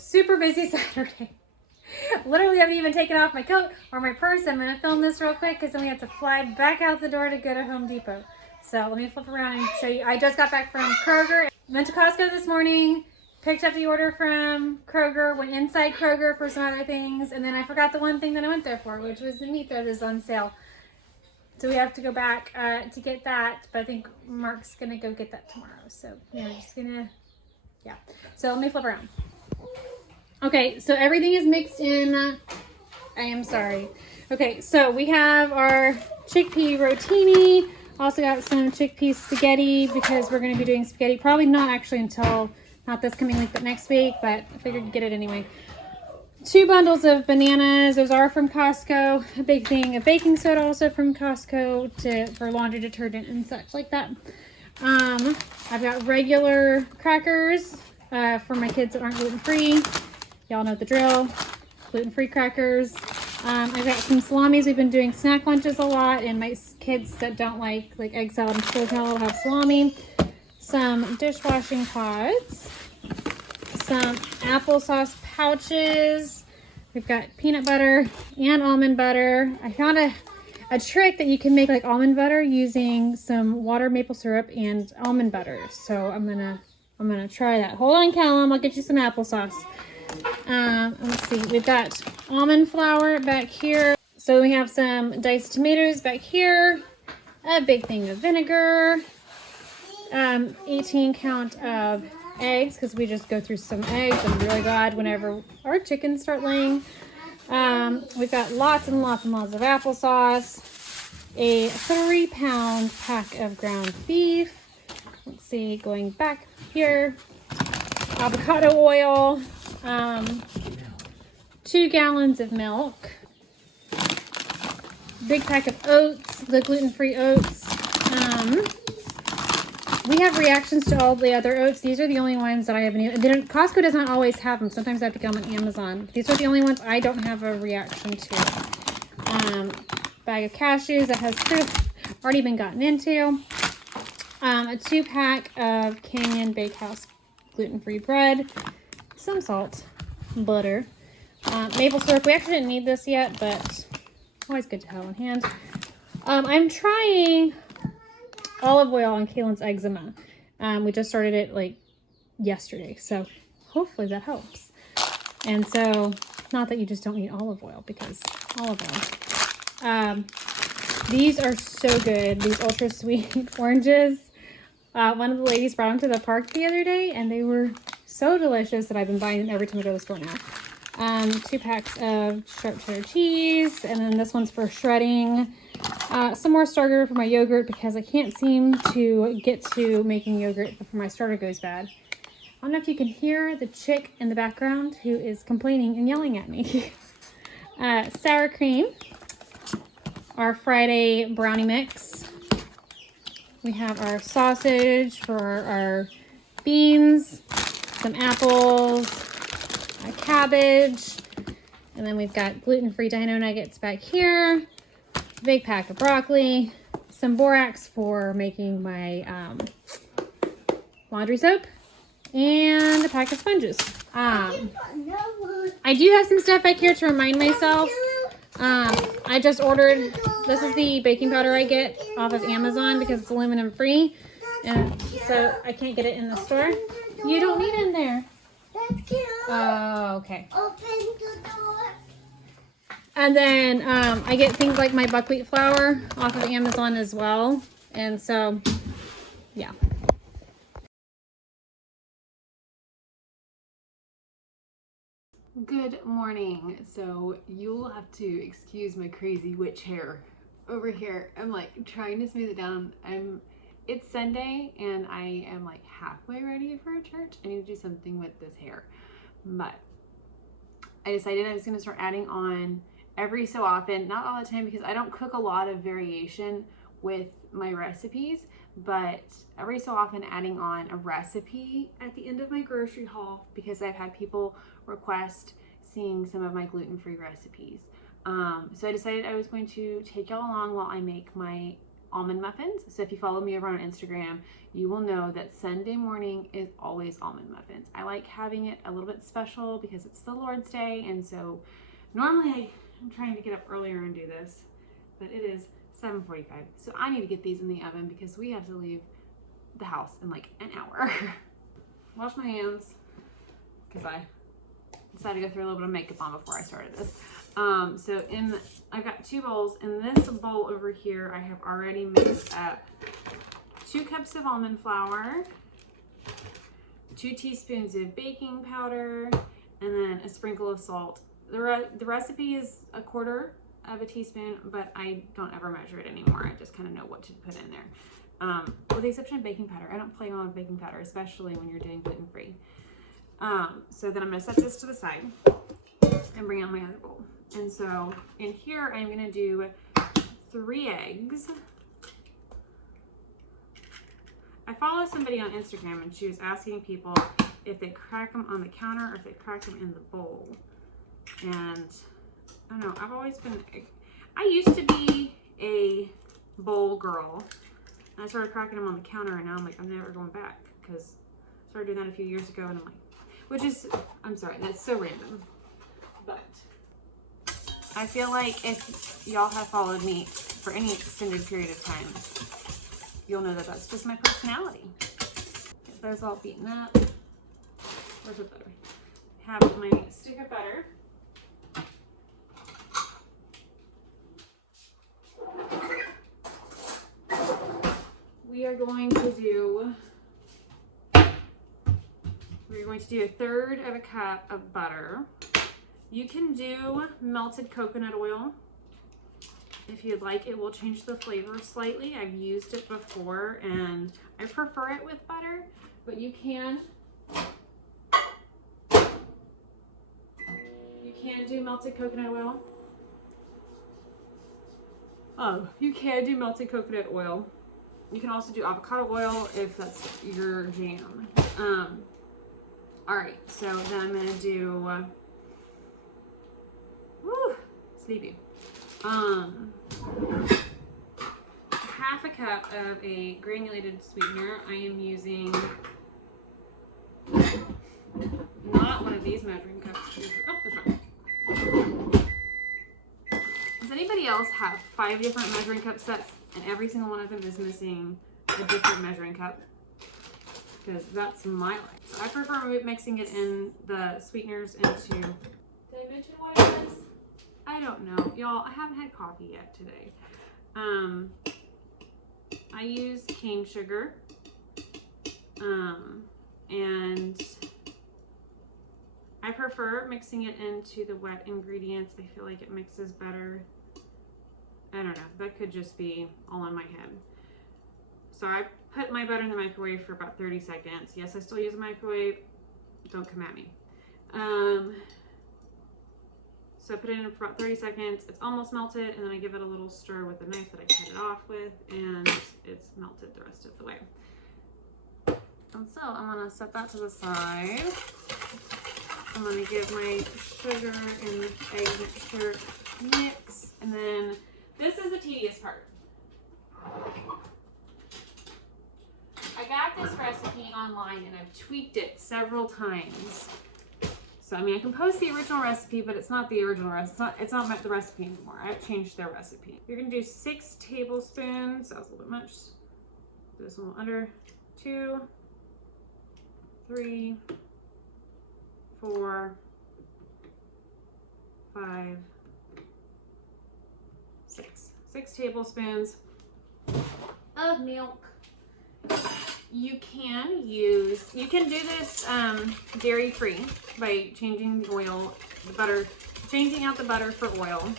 super busy Saturday. Literally haven't even taken off my coat or my purse. I'm going to film this real quick because then we have to fly back out the door to go to Home Depot. So let me flip around and show you. I just got back from Kroger. Went to Costco this morning, picked up the order from Kroger, went inside Kroger for some other things, and then I forgot the one thing that I went there for, which was the meat that is on sale. So we have to go back to get that, but I think Mark's going to go get that tomorrow. So we're just going to, yeah. So let me flip around. Okay, so everything is mixed in. I am sorry. Okay, so we have our chickpea rotini. Also got some chickpea spaghetti because we're going to be doing spaghetti. Probably not actually until, not this coming week, but next week. But I figured to get it anyway. 2 bundles of bananas. Those are from Costco. A big thing of baking soda also from Costco for laundry detergent and such like that. I've got regular crackers for my kids that aren't gluten-free. Y'all know the drill. Gluten-free crackers. I've got some salamis. We've been doing snack lunches a lot, and my kids that don't like egg salad and split salad will have salami. Some dishwashing pods. Some applesauce pouches. We've got peanut butter and almond butter. I found a trick that you can make like almond butter using some water, maple syrup, and almond butter. So I'm gonna try that. Hold on, Callum. I'll get you some applesauce. Let's see. We've got almond flour back here. So we have some diced tomatoes back here. A big thing of vinegar. 18 count of eggs, because we just go through some eggs. I'm really glad whenever our chickens start laying. We've got lots and lots and lots of applesauce. A 3-pound pack of ground beef. Let's see, going back here. Avocado oil. 2 gallons of milk. Big pack of oats, the gluten-free oats. We have reactions to all the other oats. These are the only ones that I haven't even. Costco does not always have them. Sometimes I have to get them on Amazon. These are the only ones I don't have a reaction to. Bag of cashews that has fruit already been gotten into. A 2-pack of Canyon Bakehouse gluten-free bread. Some salt, butter, maple syrup. We actually didn't need this yet, but always good to have on hand. I'm trying olive oil on Kaylin's eczema. We just started it yesterday, so hopefully that helps. And so, not that you just don't eat olive oil, because olive oil. These are so good. These ultra sweet oranges. One of the ladies brought them to the park the other day, and they were so delicious that I've been buying them every time I go to the store now. 2 packs of sharp cheddar cheese, and then this one's for shredding. Some more starter for my yogurt because I can't seem to get to making yogurt before my starter goes bad. I don't know if you can hear the chick in the background who is complaining and yelling at me. Sour cream. Our Friday brownie mix. We have our sausage for our beans, some apples, a cabbage, and then we've got gluten-free dino nuggets back here, a big pack of broccoli, some borax for making my laundry soap, and a pack of sponges. I do have some stuff back here to remind myself. I just ordered, this is the baking powder I get off of Amazon because it's aluminum free, and so I can't get it in the store. You don't need it in there. Oh, okay. Open the door. And then I get things like my buckwheat flour off of Amazon as well. And so, yeah. Good morning. So you'll have to excuse my crazy witch hair over here. I'm trying to smooth it down. It's Sunday and I am halfway ready for a church. I need to do something with this hair, but I decided I was going to start adding on every so often, not all the time because I don't cook a lot of variation with my recipes, but every so often adding on a recipe at the end of my grocery haul because I've had people request seeing some of my gluten-free recipes. So I decided I was going to take y'all along while I make my almond muffins. So if you follow me over on Instagram, you will know that Sunday morning is always almond muffins. I like having it a little bit special because it's the Lord's Day, and so normally I'm trying to get up earlier and do this, but it is 7:45. So I need to get these in the oven because we have to leave the house in like an hour. Wash my hands because I decided to go through a little bit of makeup on before I started this. So I've got 2 bowls. In this bowl over here, I have already mixed up 2 cups of almond flour, 2 teaspoons of baking powder, and then a sprinkle of salt. The recipe is 1/4 of a teaspoon, but I don't ever measure it anymore. I just kind of know what to put in there. With the exception of baking powder. I don't play around with baking powder, especially when you're doing gluten-free. So then I'm gonna set this to the side and bring out my other bowl. And so in here, I'm gonna do 3 eggs. I follow somebody on Instagram and she was asking people if they crack them on the counter or if they crack them in the bowl. And I don't know, I've always been, I used to be a bowl girl. And I started cracking them on the counter and now I'm like, I'm never going back because I started doing that a few years ago and I'm like, which is, I'm sorry, that's so random. But I feel like if y'all have followed me for any extended period of time, you'll know that that's just my personality. Get those all beaten up. Where's the butter? Have my stick of butter. We are going to do 1/3 of a cup of butter. You can do melted coconut oil if you'd like. It will change the flavor slightly. I've used it before and I prefer it with butter, but you can do melted coconut oil. You can do melted coconut oil. You can also do avocado oil if that's your jam. All right, so then I'm gonna do, sleepy. 1/2 cup of a granulated sweetener. I am using not one of these measuring cups. Oh, there's one. Does anybody else have 5 different measuring cup sets and every single one of them is missing a different measuring cup? Because that's my life. So I prefer mixing it in the sweeteners into, did I mention what it is? I don't know. Y'all, I haven't had coffee yet today. I use cane sugar. And I prefer mixing it into the wet ingredients. I feel like it mixes better. I don't know. That could just be all in my head. So I put my butter in the microwave for about 30 seconds. Yes, I still use a microwave. Don't come at me. So I put it in for about 30 seconds. It's almost melted, and then I give it a little stir with the knife that I cut it off with, and it's melted the rest of the way. And so I'm gonna set that to the side. I'm gonna give my sugar and the egg mixture mix, and then this is the tedious part. I got this recipe online and I've tweaked it several times. So I mean, I can post the original recipe, but it's not the original recipe. It's not the recipe anymore. I've changed their recipe. You're gonna do 6 tablespoons. That was a little bit much. Do this a little under. 2, 3, 4, 5, 6. 6 tablespoons of milk. You can do this dairy free by changing the oil, the butter, changing out the butter for oil.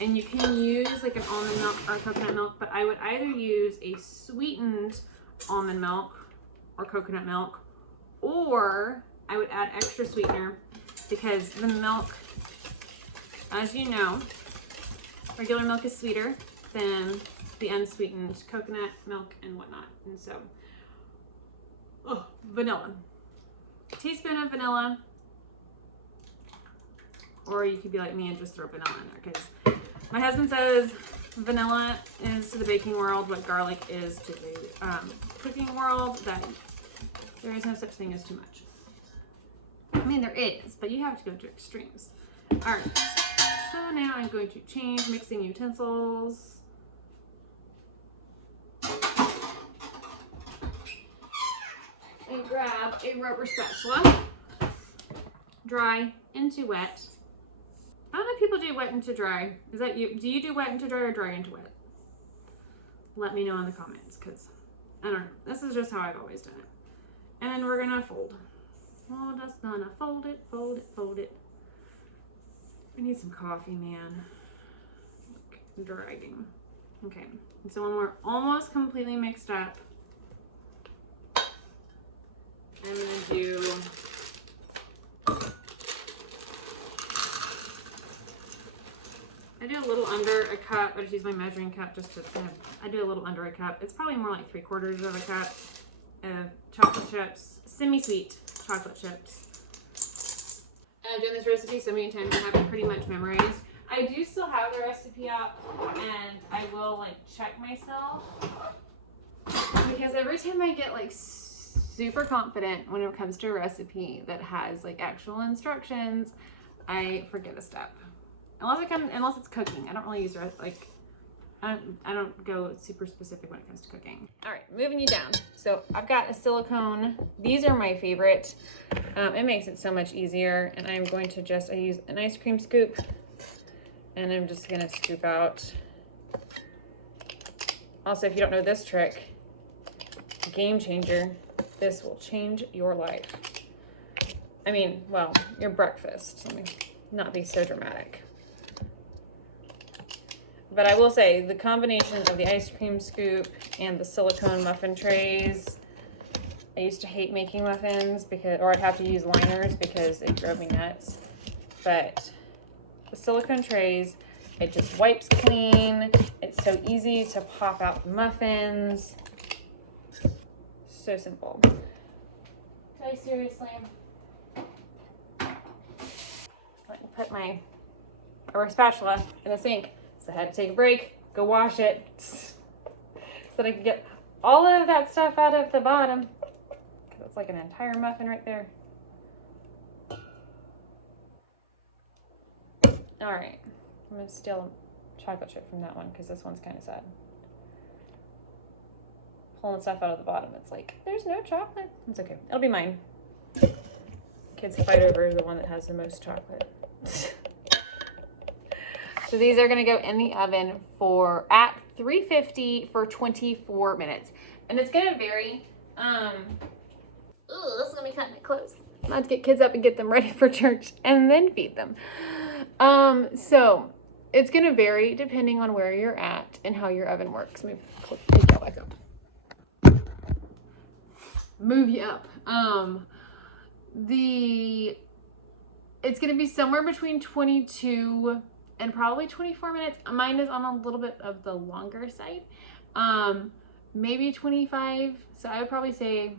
And you can use like an almond milk or coconut milk, but I would either use a sweetened almond milk or coconut milk, or I would add extra sweetener because the milk, as you know, regular milk is sweeter than the unsweetened coconut milk and whatnot. And so, vanilla. A teaspoon of vanilla, or you could be like me and just throw vanilla in there because my husband says vanilla is to the baking world what garlic is to the cooking world, that there is no such thing as too much. I mean, there is, but you have to go to extremes. All right, so now I'm going to change mixing utensils. And grab a rubber spatula. Dry into wet. I don't know if people do wet into dry. Is that you? Do you do wet into dry or dry into wet? Let me know in the comments, because I don't know. This is just how I've always done it. And then we're gonna fold. We're just gonna fold it, fold it, fold it. I need some coffee, man. Look, dragging. Okay, and so when we're almost completely mixed up, I'm gonna do I do a little under a cup. I just use my measuring cup just to kind of, I do a little under a cup. It's probably more like 3/4 of a cup of chocolate chips, semi-sweet chocolate chips. I've done this recipe so many times I have it pretty much memorized. I do still have the recipe up, and I will like check myself, because every time I get like super confident when it comes to a recipe that has like actual instructions, I forget a step. Unless it's cooking. I don't really use like I don't go super specific when it comes to cooking. All right, moving you down. So I've got a silicone. These are my favorite. It makes it so much easier. And I'm going to I use an ice cream scoop, and I'm just gonna scoop out. Also, if you don't know this trick, game changer, this will change your life. I mean, well, your breakfast. Let me not be so dramatic. But I will say the combination of the ice cream scoop and the silicone muffin trays. I used to hate making muffins or I'd have to use liners because it drove me nuts. But the silicone trays, it just wipes clean. It's so easy to pop out the muffins. So simple. Okay, seriously. Let me put my rubber spatula in the sink. So I had to take a break, go wash it, so that I could get all of that stuff out of the bottom. Because it's like an entire muffin right there. All right, I'm gonna steal a chocolate chip from that one because this one's kind of sad. Pulling stuff out of the bottom, it's like, there's no chocolate. It's okay, it'll be mine. Kids fight over the one that has the most chocolate. So these are gonna go in the oven at 350 for 24 minutes. And it's gonna vary. This is gonna be kind of close. Not to get kids up and get them ready for church and then feed them. So it's gonna vary depending on where you're at and how your oven works. Let me take y'all back up. Move you up. It's gonna be somewhere between 22 and probably 24 minutes. Mine is on a little bit of the longer side. Maybe 25. So I would probably say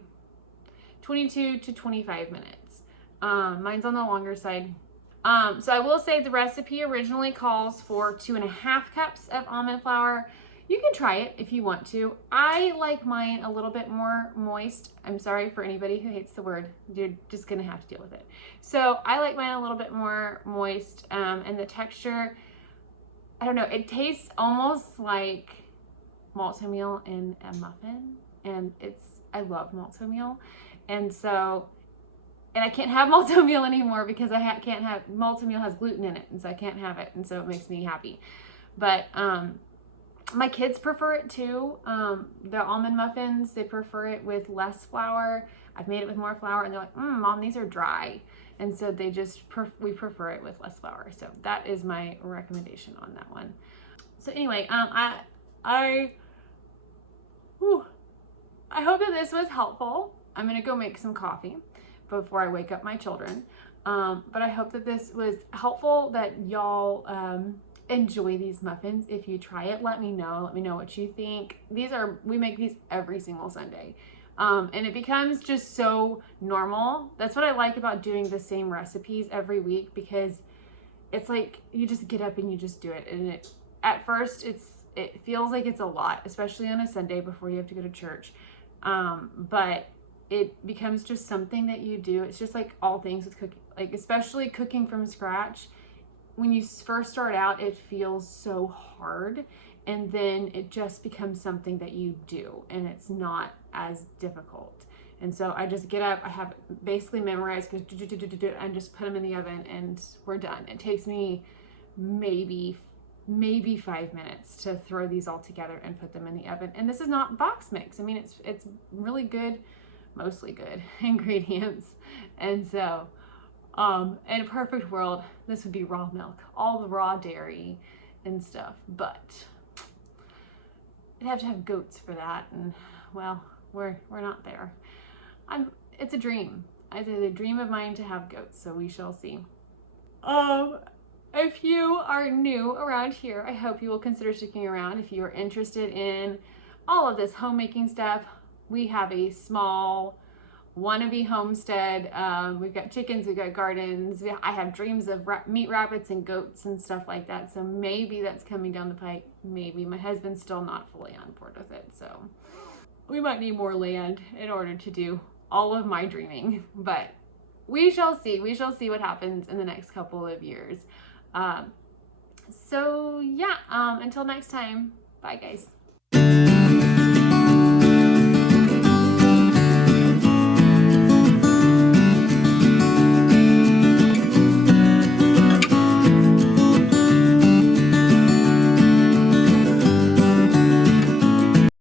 22 to 25 minutes. Mine's on the longer side. So I will say the recipe originally calls for 2.5 cups of almond flour. You can try it if you want to. I like mine a little bit more moist. I'm sorry for anybody who hates the word. You're just gonna have to deal with it. So I like mine a little bit more moist, and the texture, I don't know, it tastes almost like malto-meal in a muffin, and I love malto-meal. And I can't have malto-meal anymore because malto-meal has gluten in it, and so I can't have it, and so it makes me happy. But my kids prefer it too. The almond muffins, they prefer it with less flour. I've made it with more flour, and they're like, Mom, these are dry. And so we prefer it with less flour. So that is my recommendation on that one. So anyway, I hope that this was helpful. I'm gonna go make some coffee before I wake up my children. But I hope that this was helpful, that y'all enjoy these muffins. If you try it, let me know what you think. We make these every single Sunday. And it becomes just so normal. That's what I like about doing the same recipes every week, because it's like you just get up and you just do it. And at first it feels like it's a lot, especially on a Sunday before you have to go to church. But it becomes just something that you do. It's just like all things with cooking, like especially cooking from scratch. When you first start out, it feels so hard, and then it just becomes something that you do, and it's not as difficult. And so I just get up, I have basically memorized, and just put them in the oven, and we're done. It takes me maybe 5 minutes to throw these all together and put them in the oven. And this is not box mix. I mean, it's really good, mostly good ingredients. And so in a perfect world, this would be raw milk, all the raw dairy and stuff, but I'd have to have goats for that, and well, we're not there. It's a dream. It's a dream of mine to have goats, so we shall see. If you are new around here, I hope you will consider sticking around. If you are interested in all of this homemaking stuff, we have a small wannabe homestead. We've got chickens, we've got gardens. I have dreams of meat rabbits and goats and stuff like that. So maybe that's coming down the pike. Maybe. My husband's still not fully on board with it. So we might need more land in order to do all of my dreaming, but we shall see. We shall see what happens in the next couple of years. So yeah, until next time, bye guys.